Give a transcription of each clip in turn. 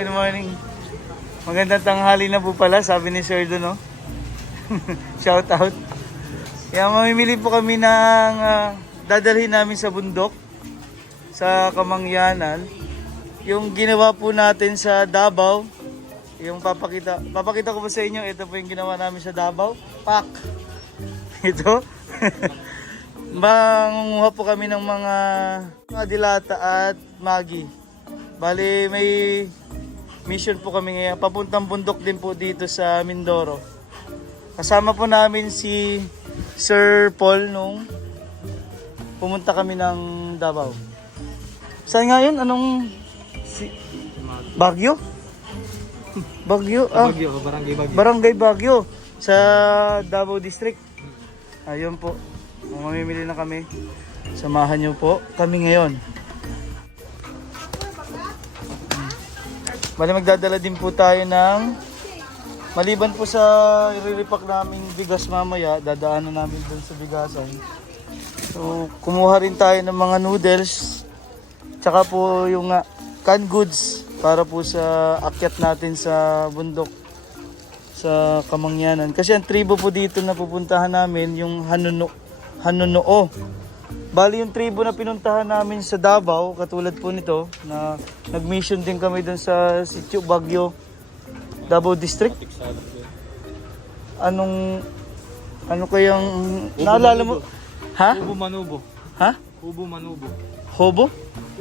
good morning. Magandang tanghali na po pala, sabi ni Sir doon, no? Shout out. Kaya mamimili po kami ng dadalhin namin sa bundok, sa Kamangyanan. Yung ginawa po natin sa Davao, yung papakita ko po sa inyo, ito po yung ginawa namin sa Davao. Pak! Ito. Mangunguha po kami ng mga dilata at magi. Bali, may mission po kami ngayon. Papuntang bundok din po dito sa Mindoro. Kasama po namin si Sir Paul nung pumunta kami ng Davao. Saan nga yun? Anong... Baguio? Baguio? Baguio, Barangay Baguio. Barangay Baguio sa Davao District. Ayun po. Mamimili na kami. Samahan niyo po kami ngayon. Bali magdadala din po tayo ng maliban po sa iriripak naming bigas mamaya, dadaanan namin dun sa bigasan. So, kumuha rin tayo ng mga noodles tsaka po yung canned goods para po sa akyat natin sa bundok sa Kamangyanan. Kasi ang tribo po dito na pupuntahan namin yung Hanunoo. Bali yung tribo na pinuntahan namin sa Davao, katulad po nito, na nag-mission din kami dun sa Sitio Baguio, Davao District. Ano kayang, naalala mo? Ha? Ubo Manubo. Ha? Ubo Manubo. Hobo?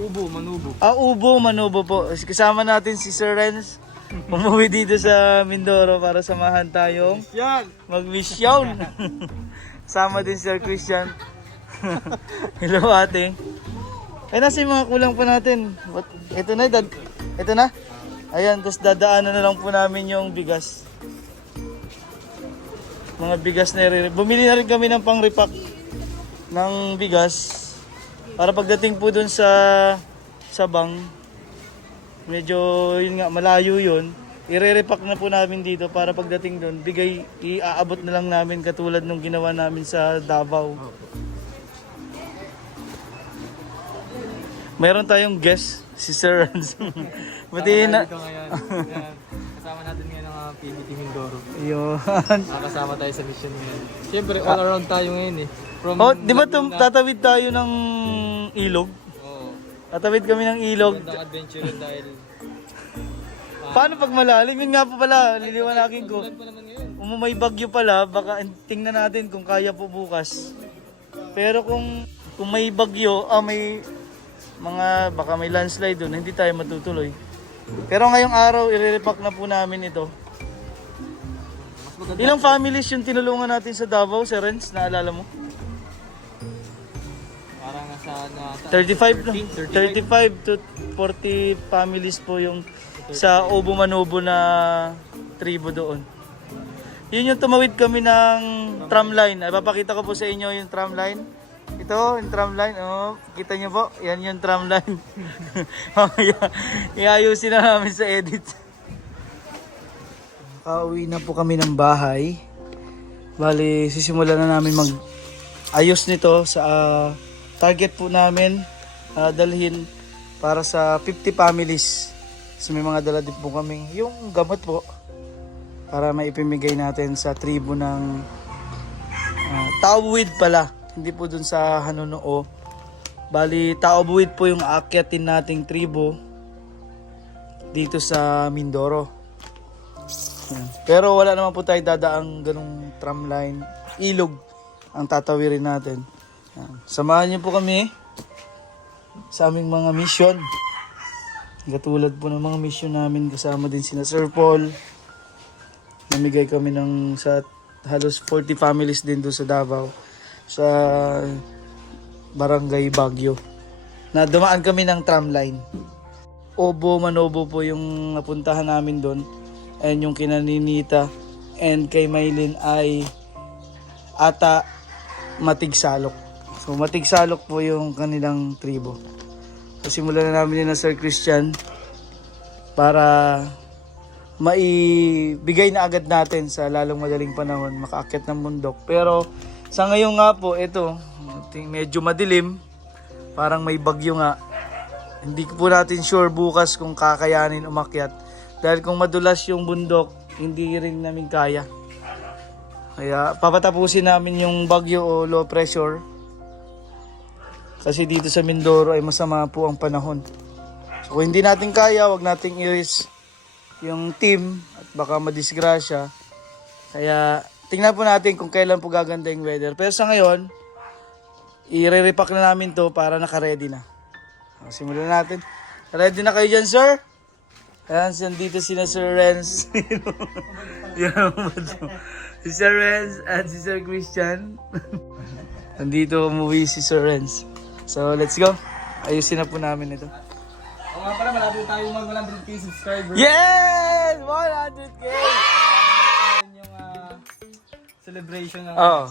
Ubo Manubo. Ubo Manubo po. Kasama natin si Sir Renz. Umuwi dito sa Mindoro para samahan tayong mag-mission. Sama din si Sir Christian. Hello ate. Nasa yung mga kulang pa natin. Ito na, ito na. Ayan, tapos dadaanan na lang po namin yung bigas. Mga bigas na bumili na rin kami ng pang-repack ng bigas. Para pagdating po dun sa Sabang, medyo yun nga, malayo yun. I-repack na po namin dito para pagdating dun, iaabot na lang namin katulad nung ginawa namin sa Davao. Meron tayong guest, si Sir Ransom. Buti na. Kasama natin ngayon ang PBT Mindoro. Yun. Nakasama tayo sa mission ngayon. Siyempre, all around tayo ngayon eh. Di ba tatawid tayo ng ilog? Oo. Tatawid kami ng ilog. Magandang adventure yun dahil... Paano pag malalim? Yun nga po pala, liliwanagin ko. Ulan pa naman ngayon. May bagyo pala, baka tingnan natin kung kaya po bukas. Pero kung may bagyo, baka may landslide doon, hindi tayo matutuloy. Pero ngayong araw, i-repack na po namin ito. Ilang families yung tinulungan natin sa Davao, Sir Renz? Naalala mo? Parang nasa... 35 to 40 families po yung sa Ubo Manubo na tribo doon. Yun yung tumawid kami ng tramline. Papakita ko po sa inyo yung tramline. Ito, yung tramline. Oh, kita nyo po, yan yung tramline. Iayusin na namin sa edit. Kauwi na po kami ng bahay. Bali, sisimulan na namin mag-ayos nito sa target po namin. Dalhin para sa 50 families. So may mga dala din po kami. Yung gamot po para maipimigay natin sa tribo ng Taobuid pala. Hindi po dun sa Hanunoo. Bali, Taobuid po yung aakyatin nating tribo dito sa Mindoro. Pero wala naman po tayo dadaang ganung tramline. Ilog ang tatawirin natin. Samahan niyo po kami sa aming mga mission. Katulad po ng mga mission namin, kasama din sina Sir Paul. Namigay kami sa halos 40 families din doon sa Davao, sa Barangay Baguio. Na dumaan kami ng tramline. Ubo Manubo po yung napuntahan namin doon. And yung kinaninita and kay Maylin ay ata Matigsalok. So Matigsalok po yung kanilang tribo. So simulan na namin na Sir Christian para maibigay na agad natin sa lalong madaling panahon makaakyat ng bundok. Pero sa ngayon nga po, ito medyo madilim, parang may bagyo nga. Hindi po natin sure bukas kung kakayanin umakyat. Dahil kung madulas yung bundok, hindi rin namin kaya. Kaya papatapusin namin yung bagyo o low pressure. Kasi dito sa Mindoro ay masama po ang panahon. So kung hindi natin kaya, wag nating i-risk yung team at baka madisgrasya. Kaya tingnan po natin kung kailan po gaganda yung weather. Pero sa ngayon, i-repack na namin to para naka-ready na. Simulan natin. Ready na kayo dyan, sir? Ayan, dito sina Sir Renz. Yan mo to. Si Sir Renz at si Sir Christian. Nandito umuwi si Sir Renz. So, let's go. Ayusin na po namin ito. Oo nga pala, malapit tayo mag 100k subscribers. Yes! 100K! Yan yung celebration ng Oh.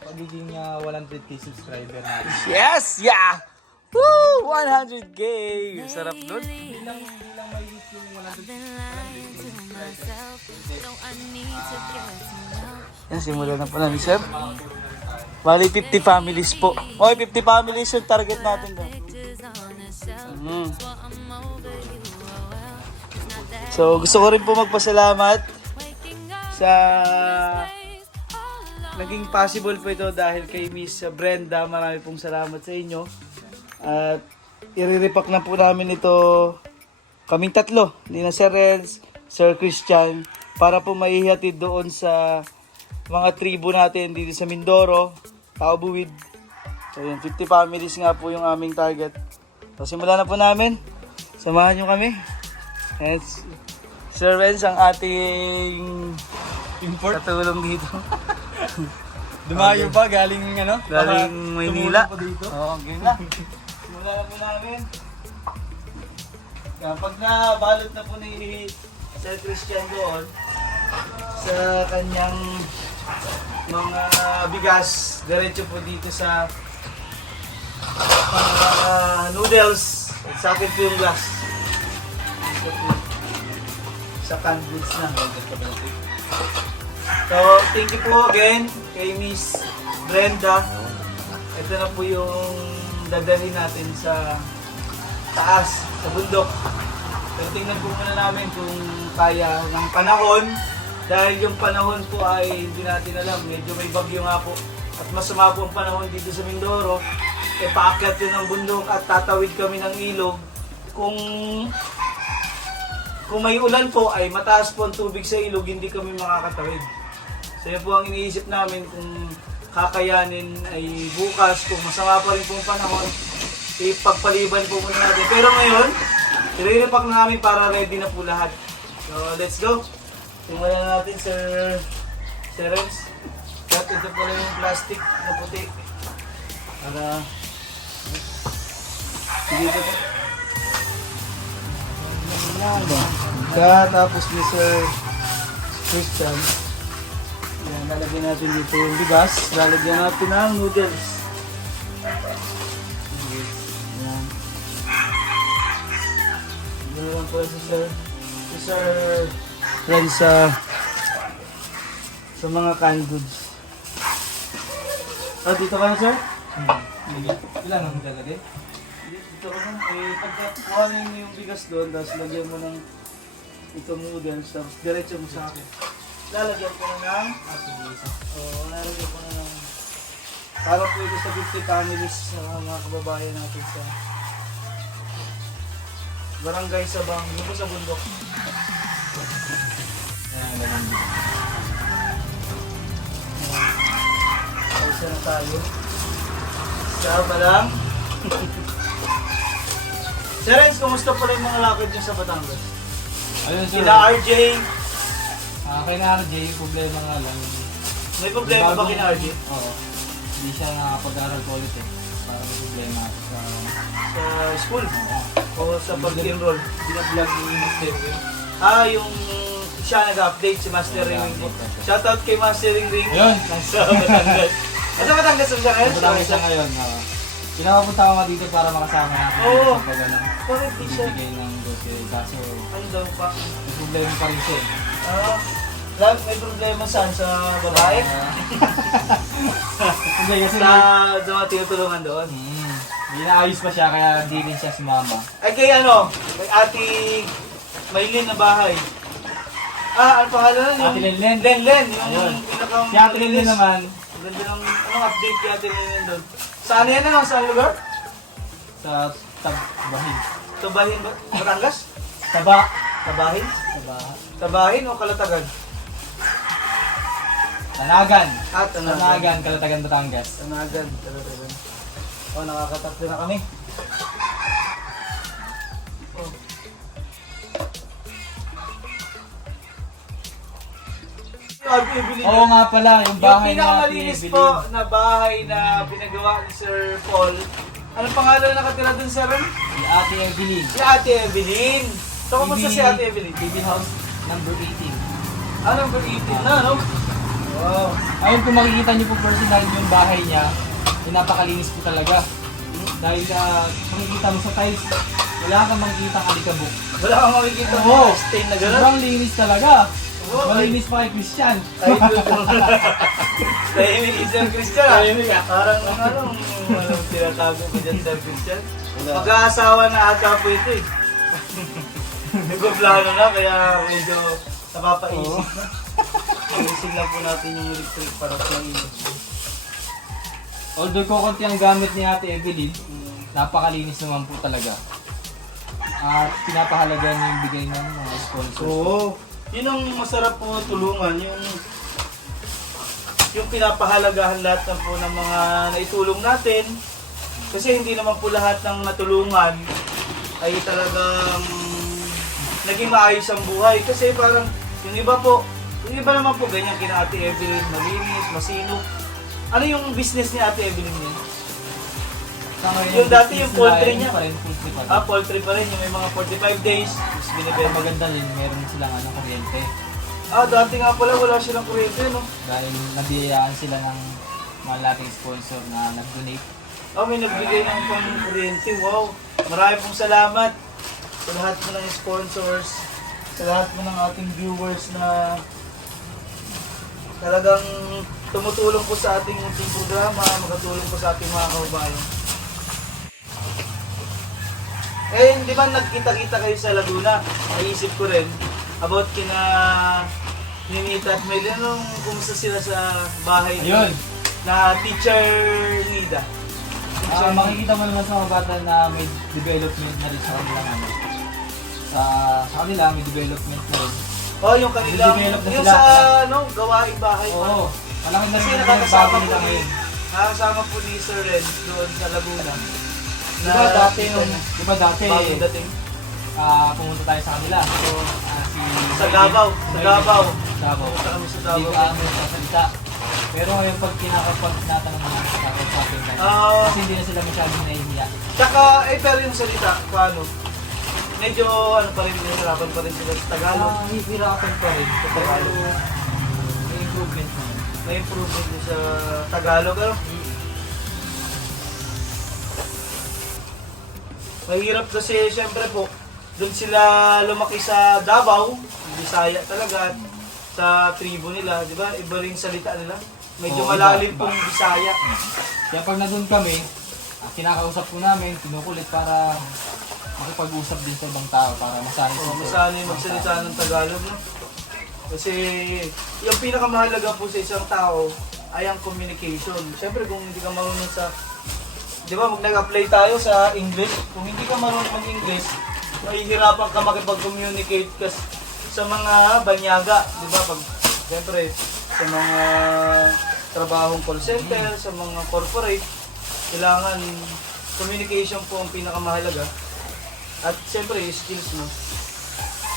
pagiging 100k subscriber natin. Yes! Yeah! Woo! 100K! Sarap nun. Hindi lang may hit yung 100k Yan, simulan na po namin, sir. Bali, 50 families po. Oy, 50 families yung target natin doon. So, gusto ko rin po magpasalamat sa naging possible po ito dahil kay Miss Brenda. Marami pong salamat sa inyo. At i-repack na po namin ito kaming tatlo. Ni na Sir Renz, Sir Christian, para po maihatid doon sa mga tribo natin dito sa Mindoro, Taubuwid. So yun, 50 families nga po yung aming target. So simulan na po namin. Samahan nyo kami. And Sir Renz ang ating katulong dito. Dumayo pa, galing Galing Maynila. tumulong pa dito. Oo, ganyan na. Simulan na po namin. Pag nabalot na po ni Sir Christian doon sa kanyang mga bigas, diretso po dito sa noodles. Sa akin po yung glass. Ito po. Sa canned goods na. So, thank you po again kay Miss Brenda. Ito na po yung dadalhin natin sa taas, sa bundok. Pero tingnan po muna namin kung kaya ng panahon. Dahil yung panahon po ay hindi natin alam. Medyo may bagyo nga po. At masama po ang panahon dito sa Mindoro. E paakyat yun ng bundok at tatawid kami ng ilog. Kung may ulan po ay mataas po ang tubig sa ilog, hindi kami makakatawid. So yun po ang iniisip namin kung kakayanin ay bukas. Kung masama pa rin po ang panahon, ipagpaliban po muna natin. Pero ngayon, i-repack na namin para ready na po lahat. So let's go! Simulan natin, Sir Renz. At ito pala yung plastic na puti. Para dito po. Tapos ni Sir Christian. Yan, lalagyan natin dito yung bigas. Lalagyan natin ng noodles. Yan. Ito na lang po si Sir Renz sa mga canned goods. Dito ka na, sir? Ilan ang maglalagay? Dito ka na. Pagkakuhanin mo yung bigas doon, tapos lagyan mo ng itong noodles, tapos diretso mo sa akin. Lalagyan ko na ng... lalagyan ko na ng... Para po ito sa 50 families sa mga kababayan natin sa Barangay Sabang, dito sa bundok. Isa na tayo. Sama lang. Sir Renz, kumusta pala yung mga lakad nyo sa Batangas? Ayun, sir. Kina RJ, Kay na RJ, problema nga lang. may problema ba kina RJ? Oo. Hindi siya nakapag-aral ko ulit eh. Parang may problema sa... Sa school? O sa pag-enroll? Binablog yung master ko. Yung siya nag-update si Master Ring po. Shoutout kay Master Ring. Ayun! Nasa Batangas. Nasa Batangas siya ngayon? Punta siya ngayon. Pinapapunta ko nga dito para makasama natin. Oo. Pag Bakit di siya? bibigay ng grocery. Kaso Ano daw pa? may problema pa rin siya eh. May problema saan? Sa babae? Hindi kasi Sa mga tinutulungan doon? Hindi naayos pa siya kaya hindi rin siya sumama. Ay kay kay Maylin na bahay. Ah, ang pangalan nun? Ate Lenlen. Lenlen, yung Ayun. pinakang... Si Ate Lenlen naman, Ganda ng anong update kay Ate Lenlen doon. Saan yan ano? Saan lugar? sa Tabahin. Tabahin ba? Batangas? Taba. Tabahin? Tabaha. Tabahin o Kalatagan? Tanagan. Tanagan. Tanagan, Kalatagan, Batangas. Tanagan. Kalatagan. Oh, nakakatatlo na kami. Oh. Oo nga pala, yung bahay yung na pinakamalinis po na bahay na pinagawa ni Sir Paul. Anong pangalan na nakatira dun, Sir? Si Ate Evelyn. Si Ate Evelyn. So, kumusta si Ate Evelyn? Baby house number 18. Ah, number 18 na, no? Wow. Ayun, kung makikita niyo po personal yung bahay niya, napakalinis po talaga. Dahil makikita mo sa tiles, wala kang makikita alikabok. Wala kang makikita Oo. stain na gano'n. Sobrang linis talaga. Oo, Malinis pa kay Christian. Ay, tahimik ni Sir Christian. Tahimik, ah. Parang anong tinatago ko dyan, Sir Christian? Mag-aasawa na ata po ito eh. Nagpaplano na, kaya medyo napapaisip na. Ayusin lang po natin yung electric para malinis. Although kukunti ang gamit ni Ate Evelyn, napakalinis naman po talaga. At pinapahalaga niya yung bigay ng mga sponsors. Oo. Yun ang masarap po tulungan, yung pinapahalagahan lahat na po ng mga naitulong natin. Kasi hindi naman po lahat ng natulungan ay talagang naging maayos ang buhay. Kasi parang yung iba naman po ganyan kina Ate Evelyn, malinis, masinop. Ano yung business ni Ate Evelyn niya? Yung dati yung poultry niya. Poultry pa rin. Poultry pa rin, yung may mga 45 days. Tapos Pero binibenta. maganda din, meron silang kuryente. Dati nga pala wala silang kuryente, no? Dahil nabiyayaan sila ng mga laking sponsor na nag-donate. May nagbigay ng pang-kuryente. Wow! Marami pong salamat sa lahat po ng sponsors, sa lahat po ng ating viewers na talagang tumutulong po sa ating munting programa, makatulong po sa ating mga kababayan. Di ba nagkita-kita kayo sa Laguna? Naisip ko rin about kina Ninita at Mel. Anong kumusta sila sa bahay Ayun. na Teacher Nida? Makikita mo naman sa mga bata na may development na rin sa kanilang sa kanila may development na rin. Yung kanilang, Nag-develop na yung sila. sa gawaing bahay. Oo. Malaki na Kasi rin yung nakakasama bago po nila ni, ngayon. nakakasama po ni Sir Red doon sa Laguna. Diba dati, bagong dating? pumunta tayo sa kanila. So, Sa Davao. Sa Davao. Davao. Pumunta kami sa Hindi Davao. ka ano sasalita. Pero ngayon pag kinakapag natanong mo sa akin na, kasi hindi na sila masyadong nahihiya. Tsaka, pero yung salita, paano? Medyo, pa rin, nahihirapan pa rin sila sa Tagalog. Hihirapan pa rin sa Tagalog. May improvement na. May improvement din sa Tagalog, ano? Mahirap kasi, syempre po, doon sila lumaki sa Davao, Bisaya talaga, sa tribo nila, di ba? Iba rin salita nila. Medyo Oo, malalim iba. pong Bisaya. Kaya pag nandun kami, kinakausap ko namin, kinukulit para makipag-usap din sa ibang tao para masanay Masanay magsalita ng Tagalog, no? Kasi yung pinakamahalaga po sa isang tao ay ang communication. Siyempre kung hindi ka marunong sa... Di ba, nag-apply tayo sa English. Kung hindi ka marunong mag-English, mahihirapan ka makipag-communicate kasi sa mga banyaga. Di ba, siyempre, sa mga trabahong call center, sa mga corporate, kailangan communication po ang pinakamahalaga. At siyempre, skills mo.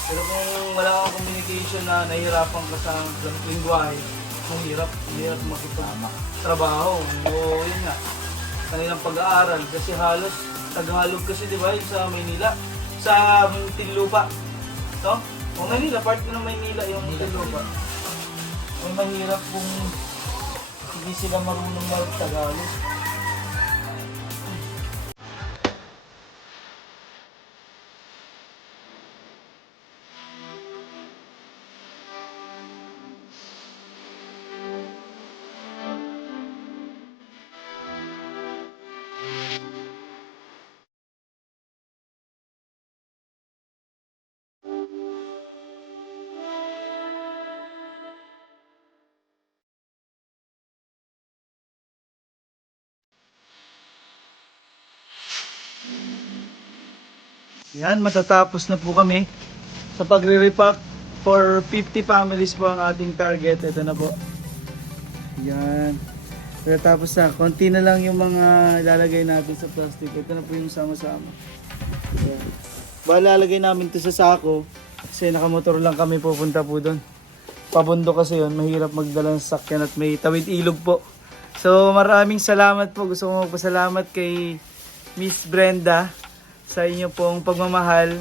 Pero kung wala kang communication na nahihirapan ka sa lingwahe, mahirap makipag-trabaho. O yun nga, kanilang pag-aaral. Kasi halos, Tagalog kasi di ba, yung sa Maynila, sa Muntinlupa. No? O Maynila, part ko ng Maynila yung Muntinlupa. May mahirap kung hindi sila marunong mag-Tagalog. Yan, matatapos na po kami sa pagre-repack for 50 families po ang ating target. Ito na po. Yan. Tapos na, konti na lang yung mga ilalagay natin sa plastic. Ito na po yung sama-sama. Yan. Lalagay namin ito sa sako kasi nakamotor lang kami pupunta po doon. Pabundo kasi yun, mahirap magdala ng sakyan at may tawid ilog po. So maraming salamat po. Gusto ko magpasalamat kay Miss Brenda sa inyo pong pagmamahal,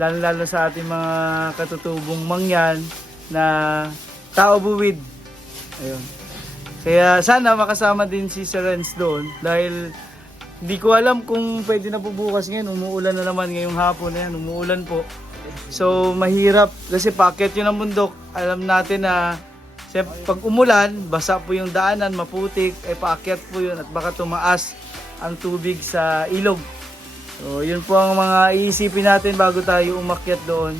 lalo-lalo sa ating mga katutubong mangyan na tao buwid. Ayun. Kaya sana makasama din si Sir Renz doon dahil hindi ko alam kung pwede na po bukas ngayon. Umuulan na naman ngayong hapon na yan. Umuulan po. So mahirap kasi paakyat yun ang bundok. Alam natin na pag umulan, basa po yung daanan, maputik, ay paakyat po yun at baka tumaas ang tubig sa ilog. So, yun po ang mga iisipin natin bago tayo umakyat doon.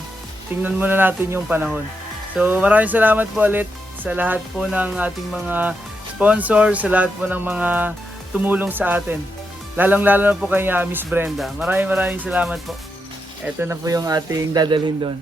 Tingnan muna natin yung panahon. So, maraming salamat po ulit sa lahat po ng ating mga sponsors, sa lahat po ng mga tumulong sa atin. Lalong-lalo na po kay Miss Brenda. Maraming salamat po. Ito na po yung ating dadalhin doon.